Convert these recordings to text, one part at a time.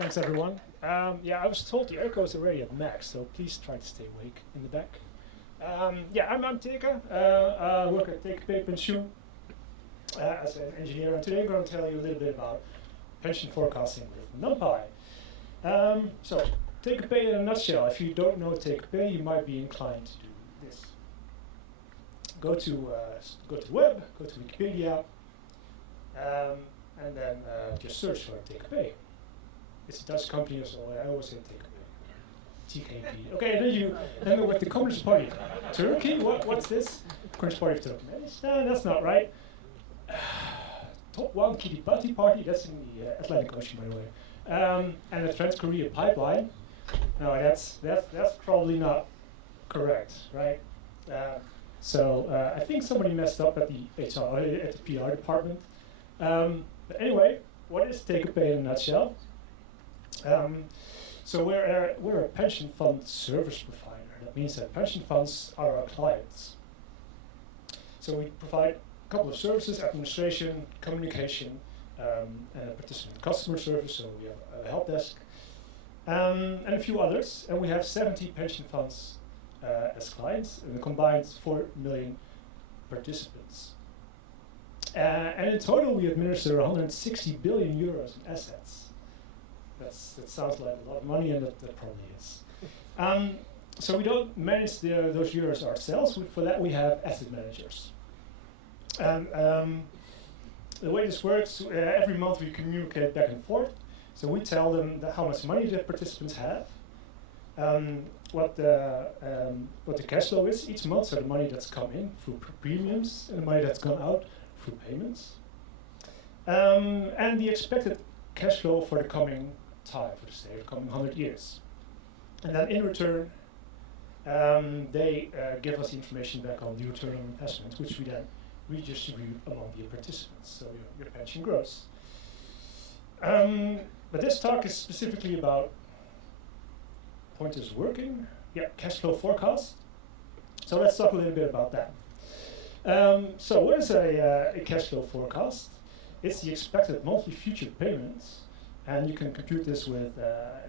Thanks, everyone. Yeah, I was told the airco is already at max, so please try to stay awake in the back. Yeah, I'm Teake. I work at Teake Pensioen as an engineer, and today I'm going to tell you a little bit about pension forecasting with NumPy. So, Teake in a nutshell. If you don't know Teake, you might be inclined to do this. Go to the web, go to Wikipedia, and then just search for Teake. It's a Dutch company, so I always say Teake. Okay, then with the Communist Party of Turkey. What's this? Communist Party of Turkey. That's not right. Top one Kiribati Party. That's in the Atlantic Ocean, by the way. And the Trans-Korea Pipeline. No, that's probably not correct, right? So I think somebody messed up at the HR, at the PR department. But anyway, what is Teake in a nutshell? So we're a pension fund service provider. That means that pension funds are our clients. So we provide a couple of services: administration, communication, and a participant customer service. So we have a help desk, and a few others. And we have 70 pension funds as clients, and a combined 4 million participants. And in total, we administer 160 billion euros in assets. That sounds like a lot of money, and that probably is. So we don't manage those euros ourselves. For that, we have asset managers. And the way this works, every month we communicate back and forth. So we tell them how much money the participants have, what the cash flow is each month, so the money that's come in through premiums and the money that's gone out through payments, and the expected cash flow for the coming time, for the coming 100 years. And then in return, they give us the information back on the return on investment, which we then redistribute among the participants, so your pension grows. But this talk is specifically about pointers working. Yeah, cash flow forecast. So let's talk a little bit about that. So what is a cash flow forecast? It's the expected monthly future payments, and you can compute this with the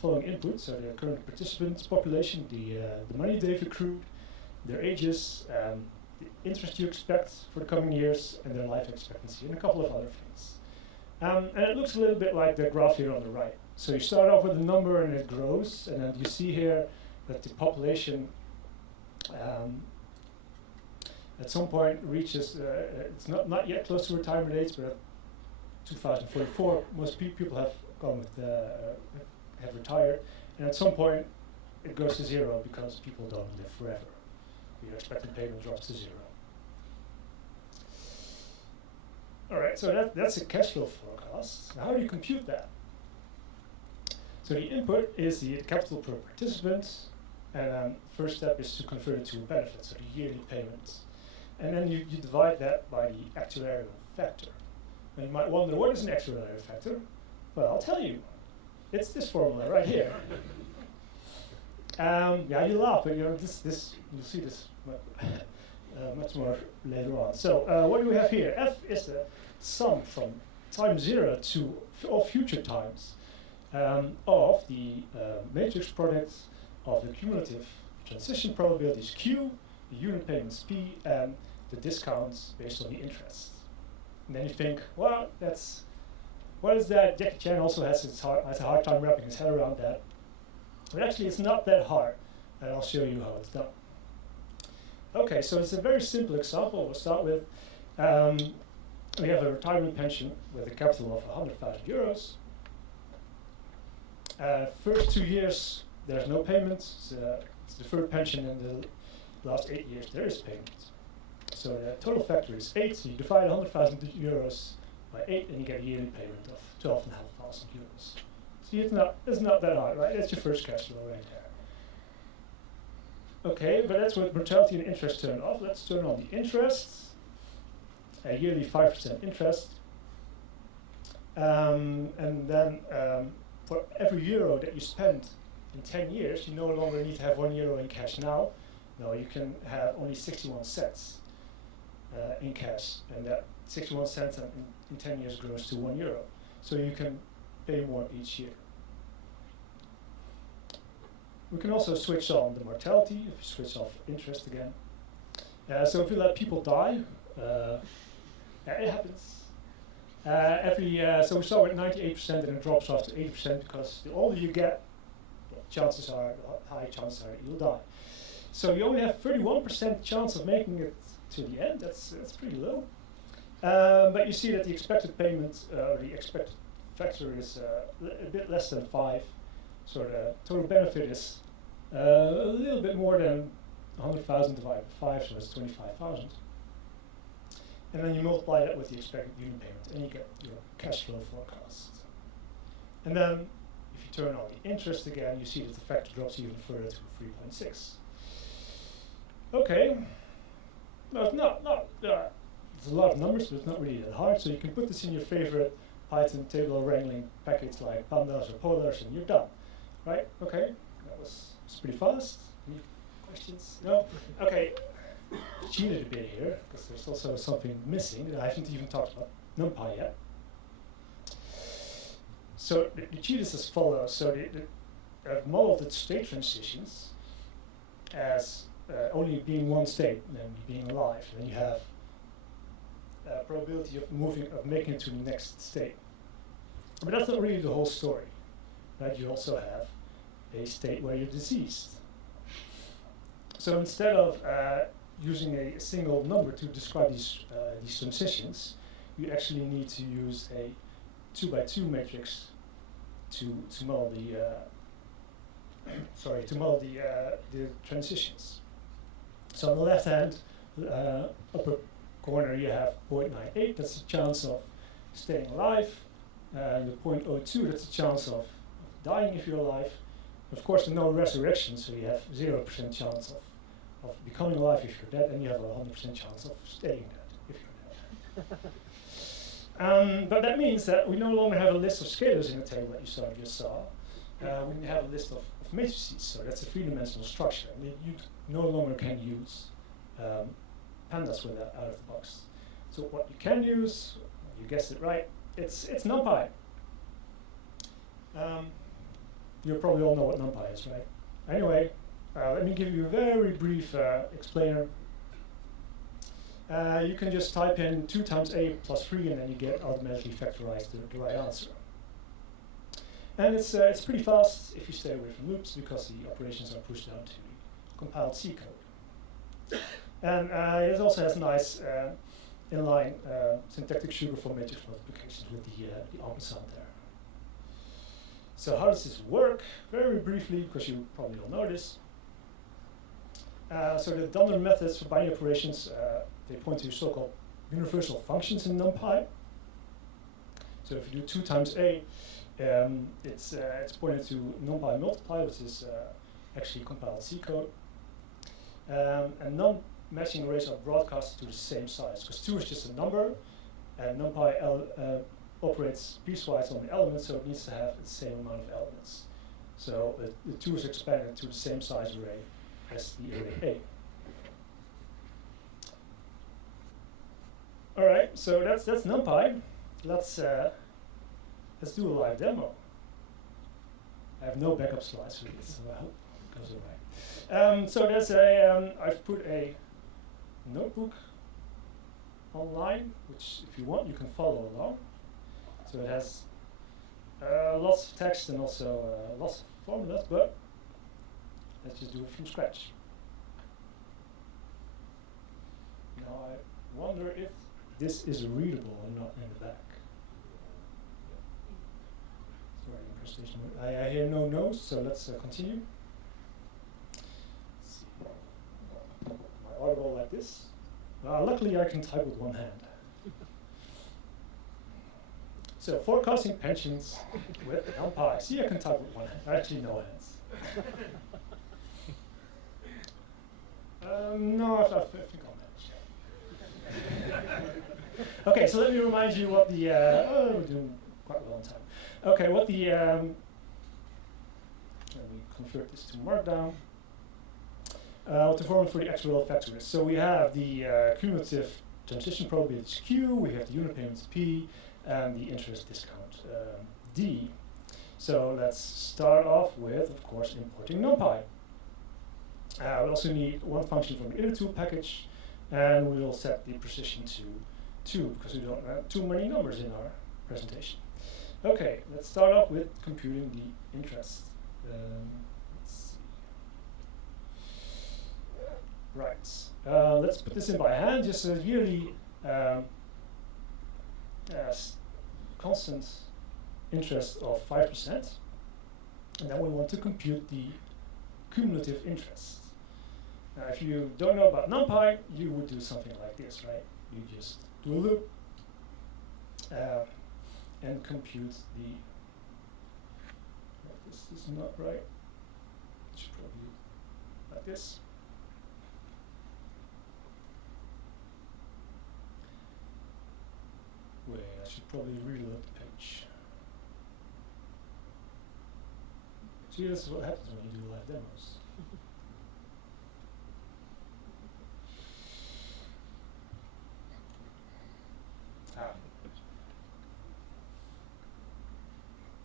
following inputs: so the current participants' population, the money they've accrued, their ages, the interest you expect for the coming years, and their life expectancy, and a couple of other things. And it looks a little bit like the graph here on the right. So you start off with a number and it grows, and then you see here that the population at some point reaches, it's not yet close to retirement age, but at 2044, most people have gone with, have retired, and at some point it goes to zero because people don't live forever. Your expected payment drops to zero. All right, so that's a cash flow forecast. Now, how do you compute that? So the input is the capital per participant, and first step is to convert it to a benefit, so the yearly payments. And then you divide that by the actuarial factor. And you might wonder, what is an actuarial factor? Well, I'll tell you. It's this formula right here. Yeah, you laugh, but you'll see this much more later on. So what do we have here? F is the sum from time 0 to all future times of the matrix products of the cumulative transition probabilities Q, the unit payments P, and the discounts based on the interest. And then you think, well, what is that? Jackie Chan also has a hard time wrapping his head around that. But actually, it's not that hard, and I'll show you how it's done. Okay, so it's a very simple example. We'll start with, we have a retirement pension with a capital of 100,000 euros. First 2 years, there's no payments. It's deferred pension, and the last 8 years, there is payment. So the total factor is 8, so you divide 100,000 euros by 8, and you get a yearly payment of 12,500 euros. See, it's not that hard, right? That's your first cash flow right there. Okay, but that's with mortality and interest turned off. Let's turn on the interest. A yearly 5% interest. And then for every euro that you spend in 10 years, you no longer need to have €1 in cash now. No, you can have only 61 cents in cash, and that 61 cents in 10 years grows to €1. So you can pay more each year. We can also switch on the mortality if you switch off interest again. So if you let people die, it happens. So we start with 98% and it drops off to 80% because the older you get, the high chances are that you'll die. So you only have 31% chance of making it to the end. That's pretty low. But you see that the expected payment, the expected factor is a bit less than 5. So the total benefit is a little bit more than 100,000 divided by 5, so it's 25,000. And then you multiply that with the expected unit payment, and you get your cash flow forecast. And then, if you turn on the interest again, you see that the factor drops even further to 3.6. Okay, well, it's a lot of numbers, but it's not really that hard. So you can put this in your favorite Python table wrangling package like pandas or polars, and you're done, right? Okay, that was pretty fast. Any questions? No? Okay. Cheated a bit here, because there's also something missing that I haven't even talked about NumPy yet. So the cheat is as follows. So I've modeled the state transitions as only being one state, and being alive. And then you have a probability of making it to the next state. But that's not really the whole story. Right? You also have a state where you're deceased. So instead of using a single number to describe these transitions, you actually need to use a 2x2 matrix to model the transitions. So on the left hand upper corner you have 0.98, that's the chance of staying alive. The 0.02, that's the chance of dying if you're alive. Of course, there's no resurrection, so you have 0% chance of becoming alive if you're dead, and you have a 100% chance of staying dead if you're dead. But that means that we no longer have a list of scalars in the table that you just saw. We have a list of matrices, so that's a three-dimensional structure. I mean, you no longer can use pandas with that out of the box. So what you can use, you guessed it right, it's NumPy. You probably all know what NumPy is, right? Anyway, let me give you a very brief explainer. You can just type in 2 times a plus 3 and then you get automatically factorized the right answer. And it's pretty fast if you stay away from loops because the operations are pushed down to compiled C code. And it also has nice inline syntactic sugar for matrix multiplications with the ampersand there. So how does this work? Very briefly, because you probably all know this. So the Dunder methods for binary operations, they point to so-called universal functions in NumPy. So if you do 2 times a, it's pointed to NumPy multiply, which is actually compiled C code. And non-matching arrays are broadcasted to the same size, because 2 is just a number, and NumPy operates piecewise on the elements, so it needs to have the same amount of elements. So the 2 is expanded to the same size array as the array A. All right, so that's NumPy. Let's do a live demo. I have no backup slides for this, so I hope it goes all right. So there's I've put a notebook online, which if you want, you can follow along. So it has lots of text and also lots of formulas, but let's just do it from scratch. Now I wonder if this is readable or not in the back. Sorry, presentation mode. I hear no no's, so let's continue. Let's see. My audible like this. Luckily, I can type with one hand. So forecasting pensions with NumPy. See, I can type with one hand. Actually, no hands. No, I think I'll manage. Okay, so let me remind you what the we're doing quite a long time. Okay, what the let me convert this to Markdown. What the formula for the actual factor is. So we have the cumulative transition probability Q, we have the unit payments P, and the interest discount D. So let's start off with, of course, importing NumPy. We also need one function from the itertool package, and we will set the precision to 2 because we don't have too many numbers in our presentation. Okay, let's start off with computing the interest. Let's see. Right, let's put this in by hand, just a yearly constant interest of 5%, and then we want to compute the cumulative interest. Now, if you don't know about NumPy, you would do something like this, right? You just do a loop and compute the. This is not right. It should probably be like this. Wait, I should probably reload the page. See, this is what happens when you do live demos.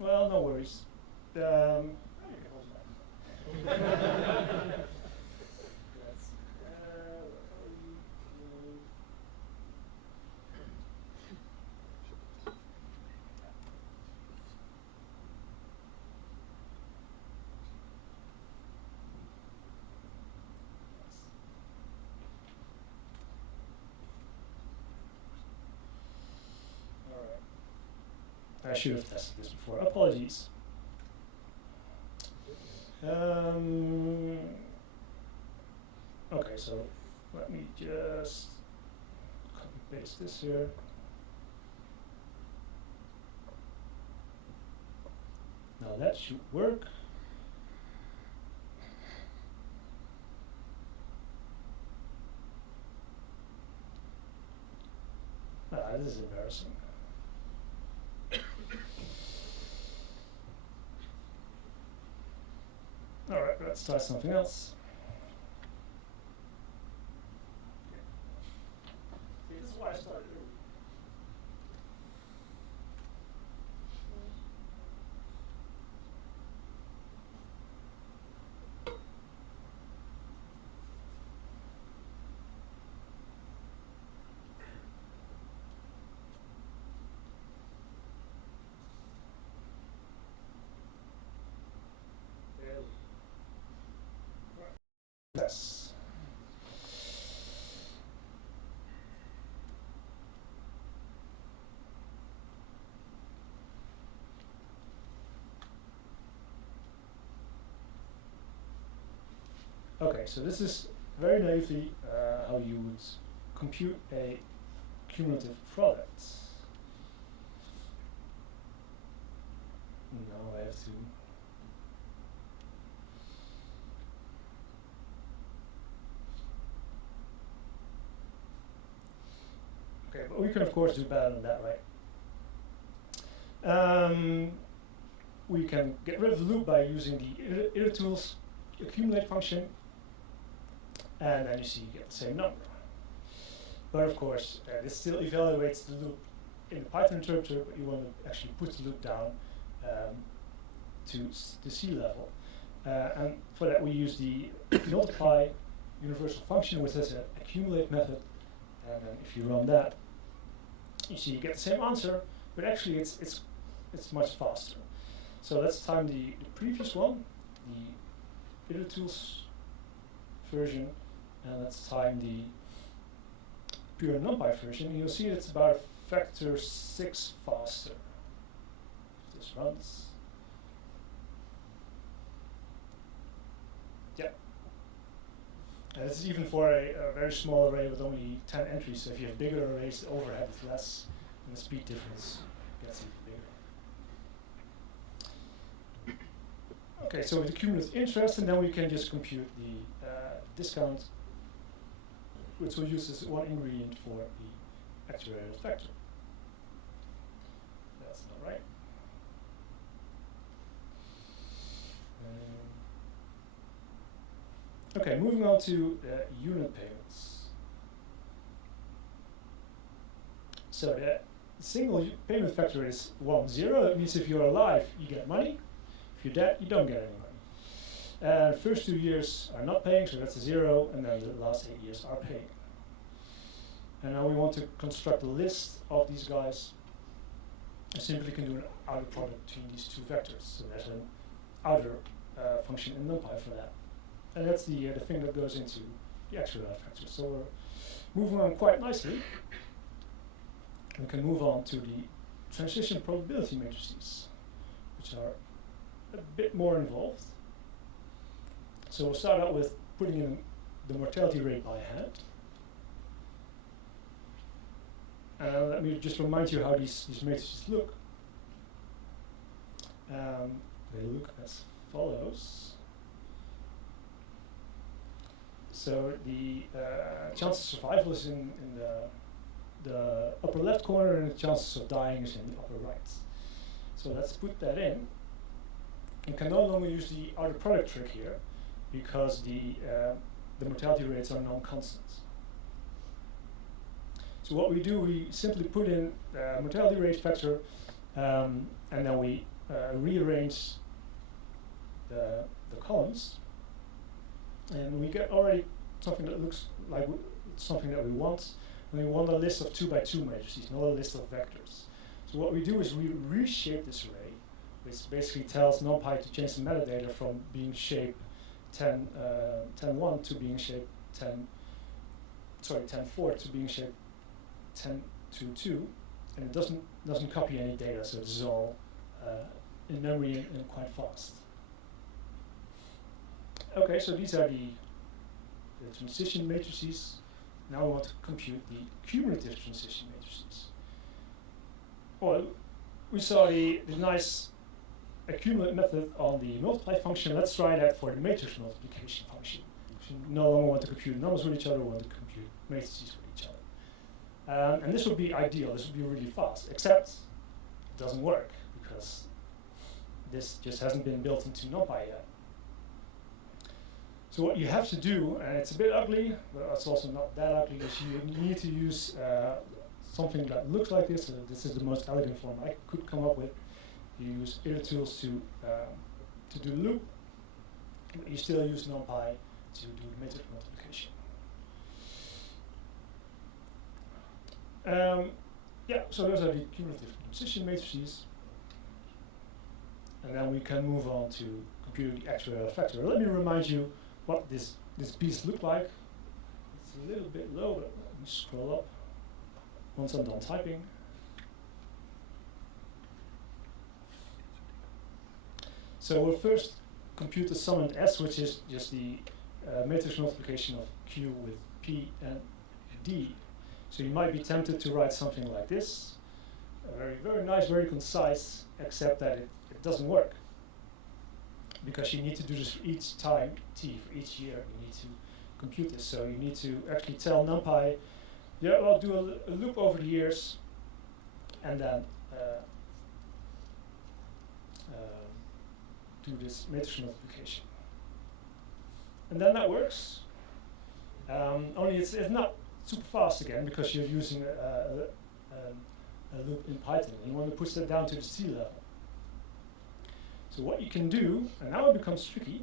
Well, no worries. I should have tested this before. Apologies. Okay, so let me just copy paste this here. Now that should work. This is embarrassing. Alright, let's try something else. See, this is why I started early. Yes. Okay, so this is very naively how you would compute a cumulative product. Now I have to. Okay, but we can of course do better than that, right? We can get rid of the loop by using the itertools accumulate function, and then you see you get the same number. But of course, this still evaluates the loop in the Python interpreter, but you want to actually push the loop down to the C level. And for that we use the multiply universal function, which has an accumulate method, and then if you run that, you see you get the same answer, but actually it's much faster. So let's time the previous one, the itertools version, and let's time the pure NumPy version, and you'll see it's about a factor 6 faster. If this runs. Yeah. And this is even for a very small array with only 10 entries, so if you have bigger arrays, the overhead is less, and the speed difference gets even bigger. Okay, so with the cumulative interest, and then we can just compute the discount, which will use as one ingredient for the actuarial factor. That's not right. Okay, moving on to unit payments. So single payment factor is 1, 0. That means if you're alive, you get money. If you're dead, you don't get any money. First 2 years are not paying, so that's a 0, and then the last 8 years are paying. And now we want to construct a list of these guys. I simply can do an outer product between these two vectors. So there's an outer function in NumPy for that. And that's the thing that goes into the actual factor. So we're moving on quite nicely. We can move on to the transition probability matrices, which are a bit more involved. So we'll start out with putting in the mortality rate by hand. Let me just remind you how these matrices look. They look as follows. So the chance of survival is in the upper left corner, and the chances of dying is in the upper right. So let's put that in. You can no longer use the outer product trick here, because the mortality rates are non-constant. So what we do, we simply put in the mortality rate factor, and then we rearrange the columns, and we get already something that looks like something that we want. And we want a list of 2 by 2 matrices, not a list of vectors. So what we do is we reshape this array, which basically tells NumPy to change the metadata from being shape 10.1 to being shape 10.4 to being shape 10.2.2, and it doesn't copy any data, so this is all in memory and quite fast. Okay, so these are the transition matrices. Now we want to compute the cumulative transition matrices. Well, we saw the nice accumulate method on the multiply function. Let's try that for the matrix multiplication function. So we no longer want to compute numbers with each other, we want to compute matrices with each other. And this would be ideal, this would be really fast, except it doesn't work because this just hasn't been built into NumPy yet. So what you have to do, and it's a bit ugly, but it's also not that ugly, is you need to use something that looks like this. This is the most elegant form I could come up with. You use iteraTools to do the loop, but you still use NumPy to do the matrix multiplication. Yeah, so those are the cumulative transition matrices. And then we can move on to compute the actuarial factor. Let me remind you what this piece looked like. It's a little bit low, but let me scroll up once I'm done typing. So we'll first compute the sum and S, which is just the matrix multiplication of Q with P and D. So you might be tempted to write something like this. Very, very nice, very concise, except that it doesn't work. Because you need to do this for each time, t, for each year, you need to compute this. So you need to actually tell NumPy, yeah, well, do a loop over the years, and then do this matrix multiplication. And then that works. Only it's not super fast again, because you're using a loop in Python. You want to push that down to the C level. So what you can do, and now it becomes tricky,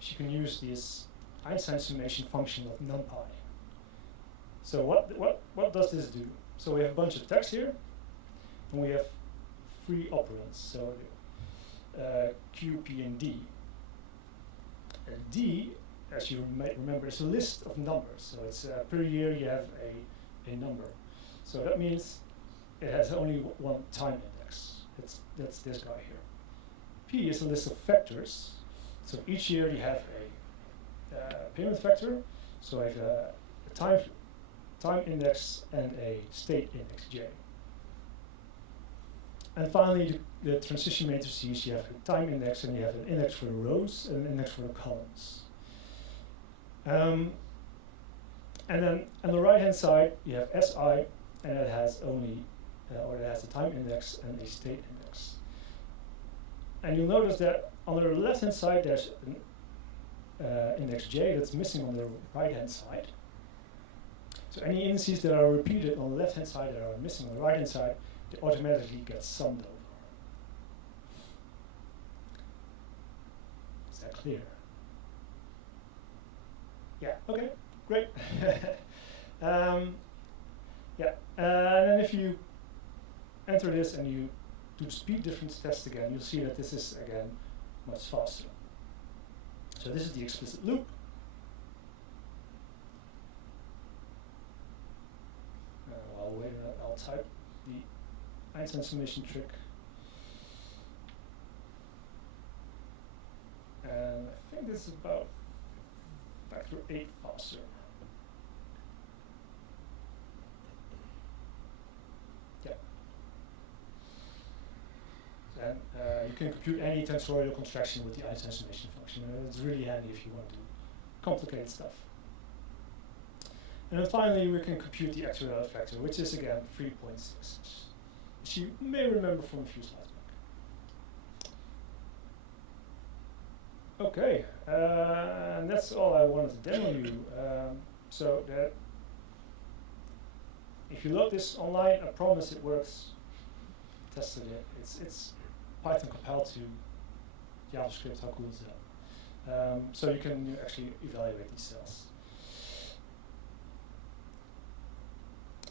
is you can use this Einstein summation function of NumPy. So what does this do? So we have a bunch of text here, and we have 3 operands, so Q, P, and D. And D, as you may remember, is a list of numbers. So it's per year you have a number. So that means it has only one time index. That's this guy here. P is a list of vectors. So each year you have a payment vector. So I have a time index and a state index J. And finally, the transition matrices, you have a time index, and you have an index for the rows and an index for the columns. And then on the right-hand side, you have SI, and it has only, or it has a time index and a state index. And you'll notice that on the left-hand side, there's an index J that's missing on the right-hand side. So any indices that are repeated on the left-hand side that are missing on the right-hand side, they automatically get summed over. Is that clear? Yeah, okay, great. Yeah, and then if you enter this and you do the speed difference test again, you'll see that this is, again, much faster. So this is the explicit loop. I'll type the Einstein summation trick. And I think this is about factor 8 faster. Yeah. And you can compute any tensorial contraction with the Einstein summation function. It's really handy if you want to complicate stuff. And then finally, we can compute the actual factor, which is again 3.6, which you may remember from a few slides back. Okay, and that's all I wanted to demo you. So that if you load this online, I promise it works. Tested it. It's Python compiled to JavaScript. How cool is that? So you can actually evaluate these cells.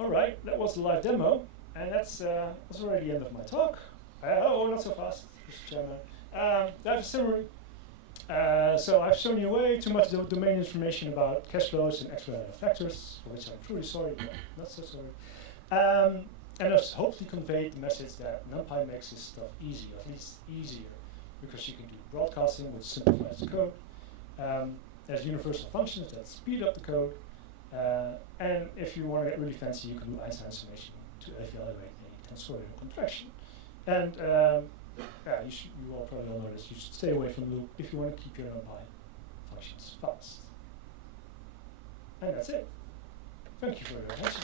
All right, that was the live demo, and that's already the end of my talk. Oh, not so fast, Mr. Chairman. I have a summary. So I've shown you way too much domain information about cache flows and explanatory factors, for which I'm truly sorry, but not so sorry. And I've hopefully conveyed the message that NumPy makes this stuff easier, at least easier, because you can do broadcasting, which simplifies the code. There's universal functions that speed up the code. And if you want to get really fancy, you can do Einstein summation to evaluate a tensorial contraction. And yeah, you all probably all know this. You should stay away from the loop if you want to keep your NumPy functions fast. And that's it. Thank you for your attention.